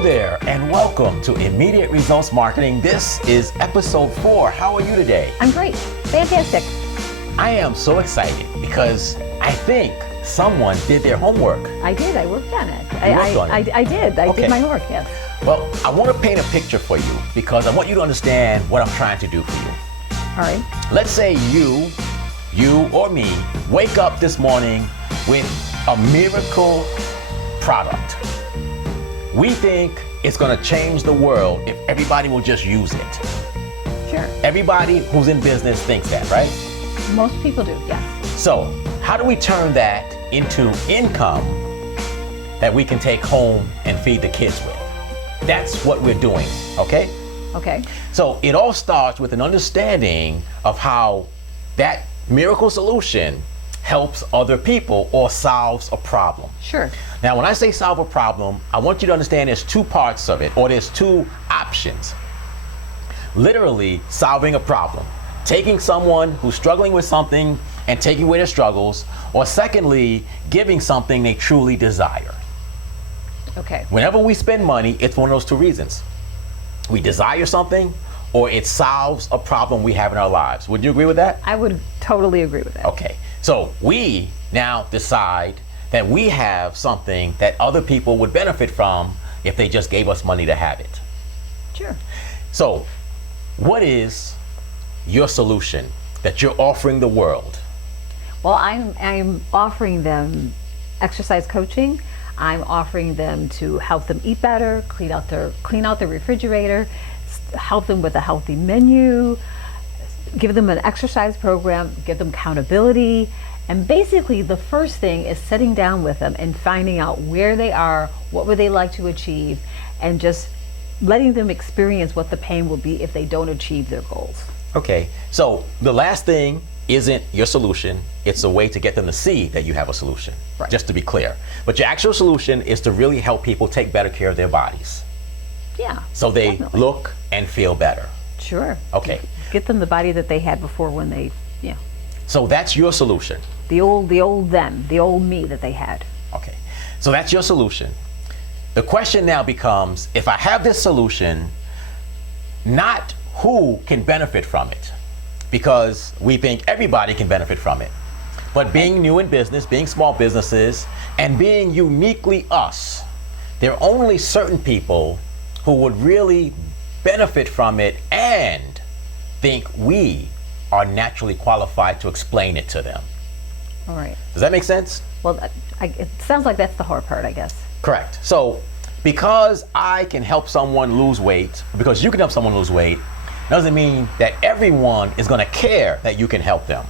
Hello there, and welcome to Immediate Results Marketing. This is episode 4. How are you today? I'm great. Fantastic. I am so excited because I think someone did their homework. I did. I worked on it. You worked on it? I did. I Okay. did my homework, yes. Well, I want to paint a picture for you because I want you to understand what I'm trying to do for you. All right. Let's say you or me wake up this morning with a miracle product. We think it's going to change the world if everybody will just use it. Sure. Everybody who's in business thinks that, right? Most people do, yes. So, how do we turn that into income that we can take home and feed the kids with? That's what we're doing, okay? Okay. So, it all starts with an understanding of how that miracle solution helps other people or solves a problem. Sure. Now, when I say solve a problem, I want you to understand there's two parts of it, or there's two options. Literally solving a problem. Taking someone who's struggling with something and taking away their struggles, or secondly, giving something they truly desire. Okay. Whenever we spend money, it's one of those two reasons. We desire something, or it solves a problem we have in our lives. Would you agree with that? I would totally agree with that. Okay, so we now decide that we have something that other people would benefit from if they just gave us money to have it. Sure. So, what is your solution that you're offering the world? Well, I'm offering them exercise coaching. I'm offering them to help them eat better, clean out their refrigerator, help them with a healthy menu, give them an exercise program, give them accountability. And basically the first thing is sitting down with them and finding out where they are, what would they like to achieve, and just letting them experience what the pain will be if they don't achieve their goals. Okay, so the last thing isn't your solution, it's a way to get them to see that you have a solution, Right. just to be clear. But your actual solution is to really help people take better care of their bodies, Yeah. so they definitely. look and feel better. Sure. Okay, Get them the body that they had before when they, so that's your solution. the old them, the old me that they had. Okay, so that's your solution. The question now becomes, if I have this solution, not who can benefit from it, because we think everybody can benefit from it. But being new in business, being small businesses, and being uniquely us, there are only certain people who would really benefit from it and think we are naturally qualified to explain it to them. All right. Does that make sense? Well, it sounds like that's the hard part, I guess. Correct. So, because I can help someone lose weight, because you can help someone lose weight, doesn't mean that everyone is going to care that you can help them.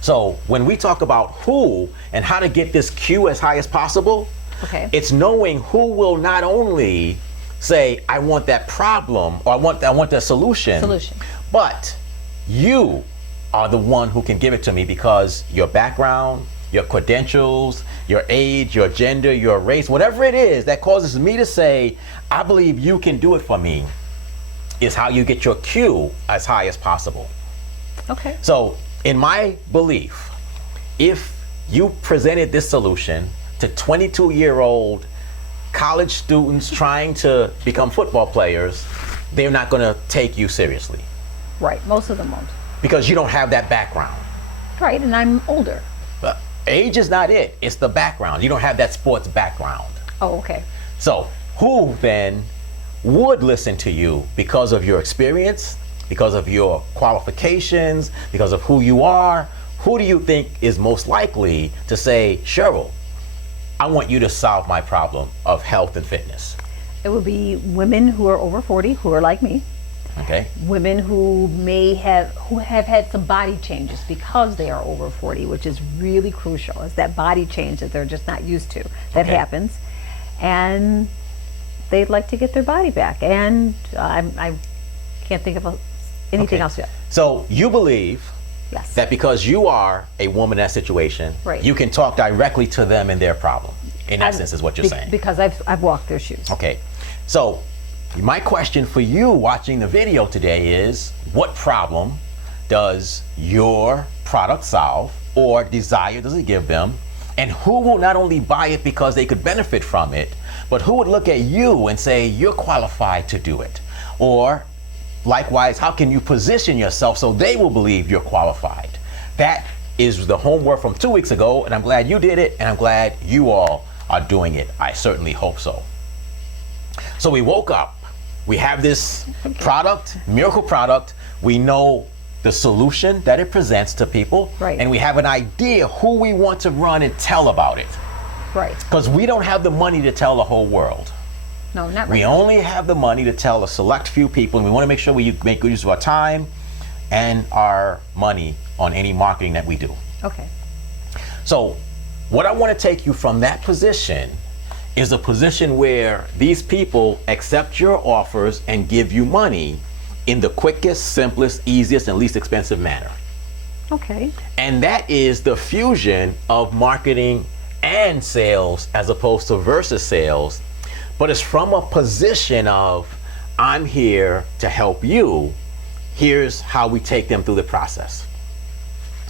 So, when we talk about who and how to get this Q as high as possible, Okay. it's knowing who will not only say, I want that problem, or I want that solution, but you are the one who can give it to me because your background, your credentials, your age, your gender, your race, whatever it is that causes me to say, I believe you can do it for me, is how you get your Q as high as possible. Okay. So, in my belief, if you presented this solution to 22-year-old college students trying to become football players, they're not going to take you seriously Right. Most of them won't. because you don't have that background. Right. And I'm older. But age is not it, it's the background. You don't have that sports background. Oh, okay. So, who then would listen to you because of your experience, because of your qualifications, because of who you are? Who do you think is most likely to say, Cheryl, I want you to solve my problem of health and fitness? It would be women who are over 40 who are like me. Okay. Women who have had some body changes because they are over 40, which is really crucial. It's that body change that they're just not used to that Okay. happens, and they'd like to get their body back. And I can't think of anything Okay. else yet. So you believe Yes. that because you are a woman in that situation, Right. you can talk directly to them and their problem, in essence, is what you're saying. Because I've walked their shoes. Okay, so my question for you watching the video today is, what problem does your product solve, or desire does it give them? And who will not only buy it because they could benefit from it, but who would look at you and say, you're qualified to do it? Or likewise, how can you position yourself so they will believe you're qualified? That is the homework from 2 weeks ago, and I'm glad you did it, and I'm glad you all are doing it. I certainly hope so. So we woke up, we have this product, miracle product, we know the solution that it presents to people, Right. and we have an idea who we want to run and tell about it. Right. Because we don't have the money to tell the whole world. No, not We right. only have the money to tell a select few people, and we want to make sure we make good use of our time and our money on any marketing that we do. Okay. So what I want to take you from that position is a position where these people accept your offers and give you money in the quickest, simplest, easiest, and least expensive manner. Okay. And that is the fusion of marketing and sales as opposed to versus sales. But it's from a position of, I'm here to help you. Here's how we take them through the process.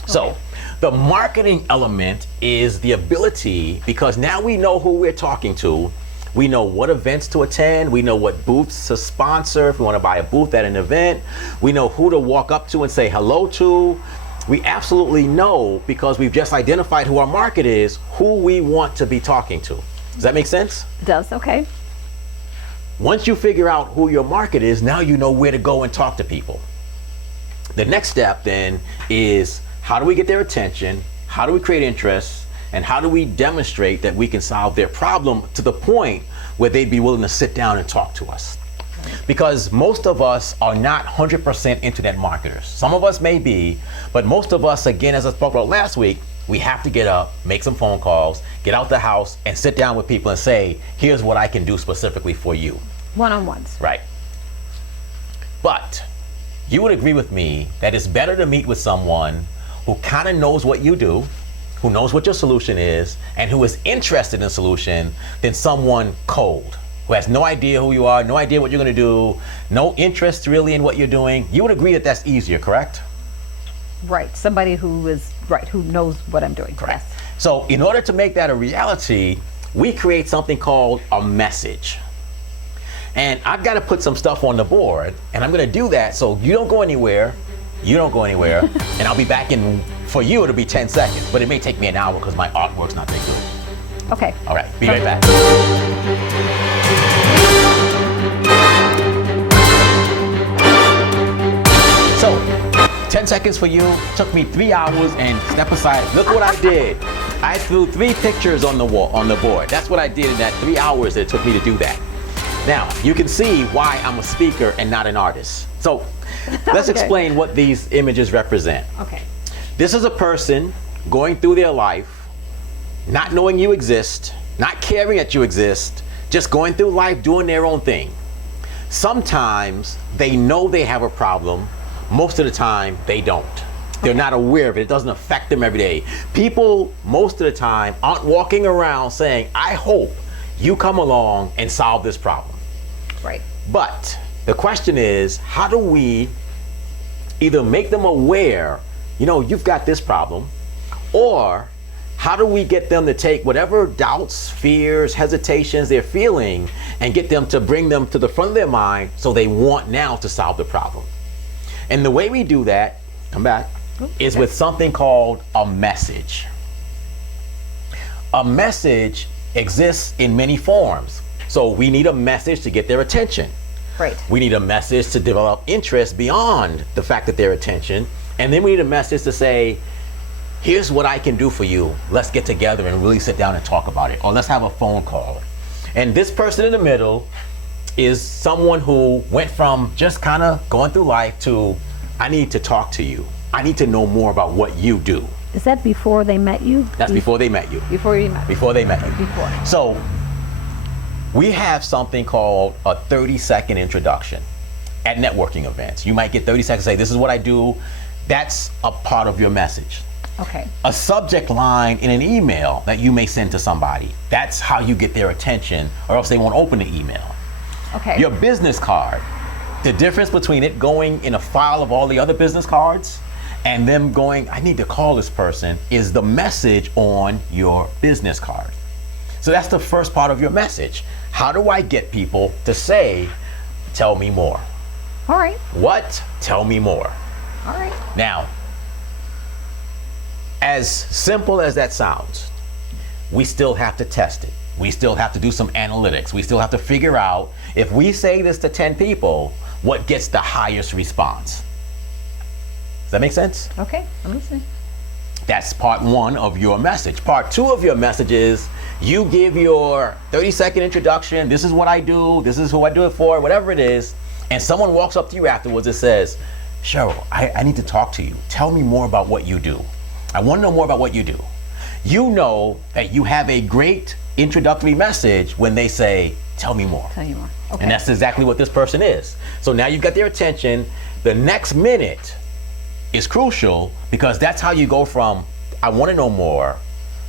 So the marketing element is the ability, because now we know who we're talking to. We know what events to attend. We know what booths to sponsor if we want to buy a booth at an event. We know who to walk up to and say hello to. We absolutely know, because we've just identified who our market is, who we want to be talking to. Does that make sense? It does. Okay. Once you figure out who your market is, now you know where to go and talk to people. The next step then is, how do we get their attention? How do we create interest? And how do we demonstrate that we can solve their problem to the point where they'd be willing to sit down and talk to us? Because most of us are not 100% internet marketers. Some of us may be, but most of us, again, as I spoke about last week, we have to get up, make some phone calls, get out the house, and sit down with people and say, here's what I can do specifically for you. One-on-ones. Right. But you would agree with me that it's better to meet with someone who kind of knows what you do, who knows what your solution is, and who is interested in the solution, than someone cold, who has no idea who you are, no idea what you're going to do, no interest really in what you're doing. You would agree that that's easier, correct? Right. Somebody who is right, who knows what I'm doing. Correct. Yes. So in order to make that a reality, we create something called a message. And I've got to put some stuff on the board, and I'm going to do that so you don't go anywhere, and I'll be back in, for you it'll be 10 seconds, but it may take me an hour because my artwork's not that good. Okay. All right, be right back. So, 10 seconds for you, took me 3 hours, and step aside, look what I did. I threw 3 pictures on the wall, on the board. That's what I did in that 3 hours that it took me to do that. Now, you can see why I'm a speaker and not an artist. So, let's Okay. explain what these images represent. Okay. This is a person going through their life, not knowing you exist, not caring that you exist, just going through life doing their own thing. Sometimes they know they have a problem. Most of the time, they don't. They're not aware of it. It doesn't affect them every day. People, most of the time, aren't walking around saying, I hope you come along and solve this problem. Right. But the question is, how do we either make them aware, you've got this problem, or how do we get them to take whatever doubts, fears, hesitations they're feeling and get them to bring them to the front of their mind so they want now to solve the problem? And the way we do that, come back, is with something called a message. A message exists in many forms. So we need a message to get their attention. Right. We need a message to develop interest beyond the fact that their attention. And then we need a message to say, here's what I can do for you. Let's get together and really sit down and talk about it. Or let's have a phone call. And this person in the middle is someone who went from just kind of going through life to, I need to talk to you. I need to know more about what you do. Is that before they met you? That's before they met you. Before you met. Before they met you. Before. So we have something called a 30-second introduction at networking events. You might get 30 seconds to say, this is what I do. That's a part of your message. Okay. A subject line in an email that you may send to somebody. That's how you get their attention, or else they won't open the email. Okay. Your business card. The difference between it going in a file of all the other business cards and them going, I need to call this person, is the message on your business card. So that's the first part of your message. How do I get people to say, tell me more? All right. What? Tell me more. All right. Now, as simple as that sounds, we still have to test it. We still have to do some analytics. We still have to figure out, if we say this to 10 people, what gets the highest response. Does that make sense? Okay, I'm listening. That's part one of your message. Part two of your message is you give your 30-second introduction. This is what I do. This is who I do it for, whatever it is. And someone walks up to you afterwards and says, Cheryl, I need to talk to you. Tell me more about what you do. I want to know more about what you do. You know that you have a great introductory message when they say, tell me more. Tell you more. Okay. And that's exactly what this person is. So now you've got their attention. The next minute is crucial, because that's how you go from, I want to know more,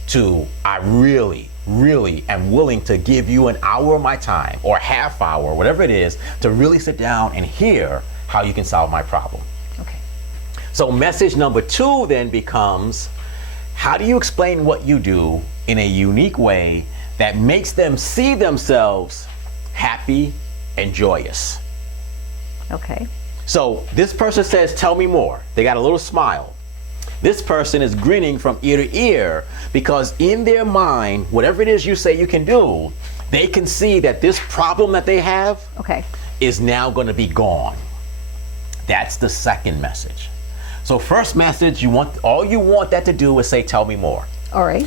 to I really, really am willing to give you an hour of my time, or a half hour, whatever it is, to really sit down and hear how you can solve my problem. Okay. So message number two then becomes, how do you explain what you do in a unique way that makes them see themselves happy and joyous? Okay. So this person says, tell me more. They got a little smile. This person is grinning from ear to ear, because in their mind, whatever it is you say you can do, they can see that this problem that they have Okay. is now going to be gone. That's the second message. So first message, all you want that to do is say, tell me more. All right.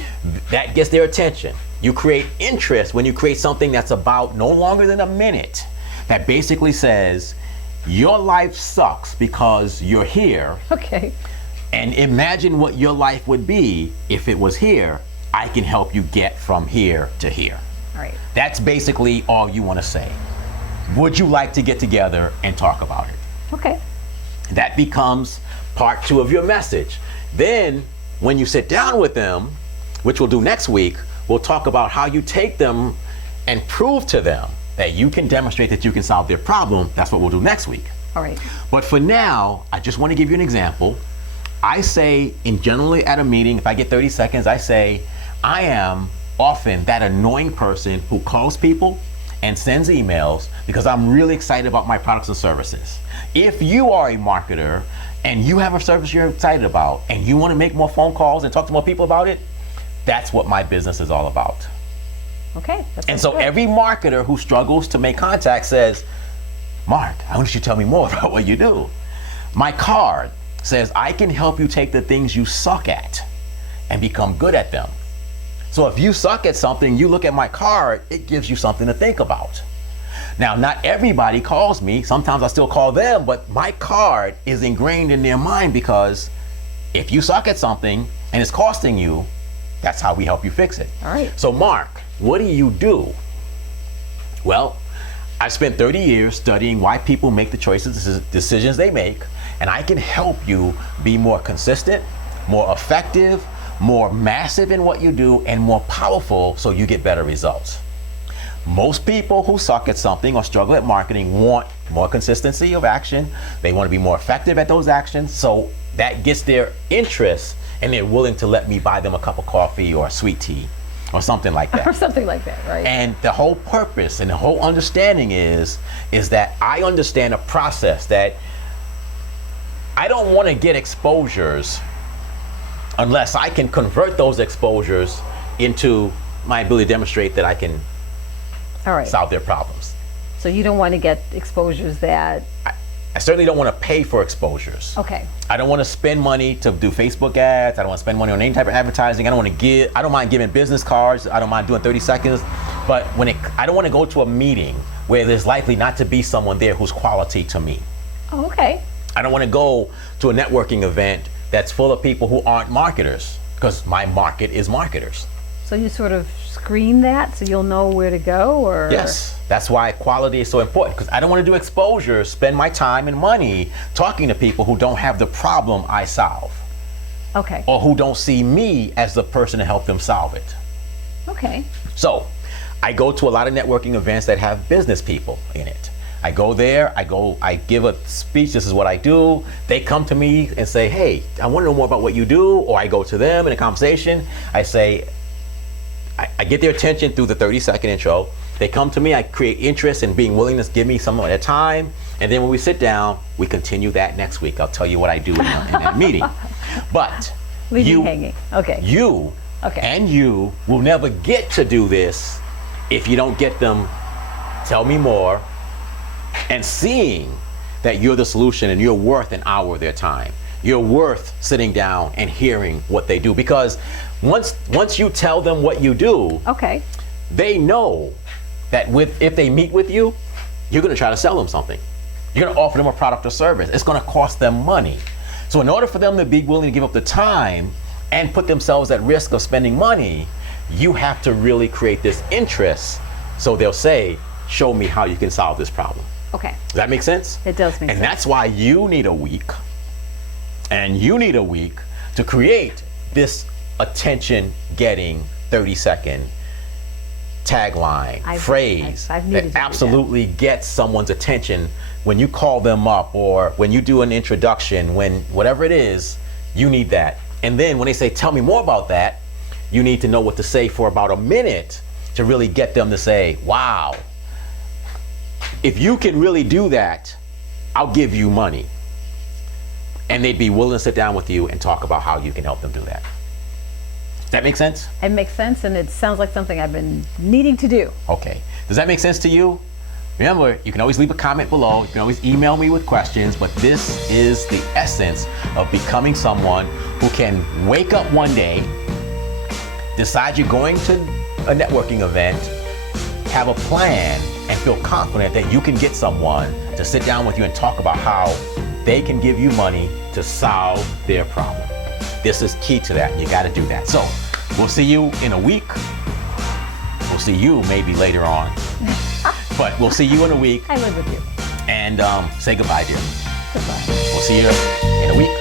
That gets their attention. You create interest when you create something that's about no longer than a minute, that basically says, your life sucks because you're here. Okay. And imagine what your life would be if it was here. I can help you get from here to here. All right. That's basically all you want to say. Would you like to get together and talk about it? Okay. That becomes part two of your message. Then, when you sit down with them, which we'll do next week, we'll talk about how you take them and prove to them that you can demonstrate that you can solve their problem. That's what we'll do next week. All right. But for now, I just want to give you an example. I say, generally at a meeting, if I get 30 seconds, I say, I am often that annoying person who calls people and sends emails because I'm really excited about my products and services. If you are a marketer and you have a service you're excited about and you want to make more phone calls and talk to more people about it, that's what my business is all about. Okay. And so every marketer who struggles to make contact says, Mark, I want you to tell me more about what you do. My card says, I can help you take the things you suck at and become good at them. So if you suck at something, you look at my card, it gives you something to think about. Now, not everybody calls me. Sometimes I still call them, but my card is ingrained in their mind, because if you suck at something and it's costing you, that's how we help you fix it. All right. So Mark, what do you do? Well, I spent 30 years studying why people make the decisions they make, and I can help you be more consistent, more effective, more massive in what you do, and more powerful so you get better results. Most people who suck at something or struggle at marketing want more consistency of action. They want to be more effective at those actions, so that gets their interest, and they're willing to let me buy them a cup of coffee or a sweet tea or something like that. Or something like that, right? And the whole purpose and the whole understanding is that I understand a process that I don't want to get exposures unless I can convert those exposures into my ability to demonstrate that I can All right. solve their problems. So you don't want to get exposures that. I certainly don't want to pay for exposures. Okay. I don't want to spend money to do Facebook ads. I don't want to spend money on any type of advertising. I don't mind giving business cards. I don't mind doing 30 seconds. But I don't want to go to a meeting where there's likely not to be someone there who's quality to me. Oh, okay. I don't want to go to a networking event that's full of people who aren't marketers, because my market is marketers. So you sort of screen that so you'll know where to go, or? Yes, that's why quality is so important, because I don't want to do exposure, spend my time and money talking to people who don't have the problem I solve. Okay. Or who don't see me as the person to help them solve it. Okay. So I go to a lot of networking events that have business people in it. I go there, I give a speech, this is what I do. They come to me and say, hey, I want to know more about what you do. Or I go to them in a conversation. I say, I get their attention through the 30-second intro. They come to me, I create interest in being willing to give me some of their time. And then when we sit down, we continue that next week. I'll tell you what I do in that meeting. But Leave me hanging. Okay. You and you will never get to do this if you don't get them tell me more and seeing that you're the solution and you're worth an hour of their time. You're worth sitting down and hearing what they do, because once you tell them what you do, they know that if they meet with you, you're going to try to sell them something. You're going to offer them a product or service. It's going to cost them money. So in order for them to be willing to give up the time and put themselves at risk of spending money, you have to really create this interest. So they'll say, show me how you can solve this problem. Okay. Does that make sense? It does make sense. And that's why you need a week. And you need a week to create this attention-getting 30-second tagline, phrase I've needed that absolutely gets someone's attention when you call them up or when you do an introduction, when whatever it is, you need that. And then when they say, tell me more about that, you need to know what to say for about a minute to really get them to say, wow, if you can really do that, I'll give you money. And they'd be willing to sit down with you and talk about how you can help them do that. Does that make sense? It makes sense, and it sounds like something I've been needing to do. Okay. Does that make sense to you? Remember, you can always leave a comment below. You can always email me with questions, but this is the essence of becoming someone who can wake up one day, decide you're going to a networking event, have a plan, and feel confident that you can get someone to sit down with you and talk about how they can give you money to solve their problem. This is key to that. You got to do that. So we'll see you in a week. We'll see you maybe later on. But we'll see you in a week. I live with you. And say goodbye, dear. Goodbye. We'll see you in a week.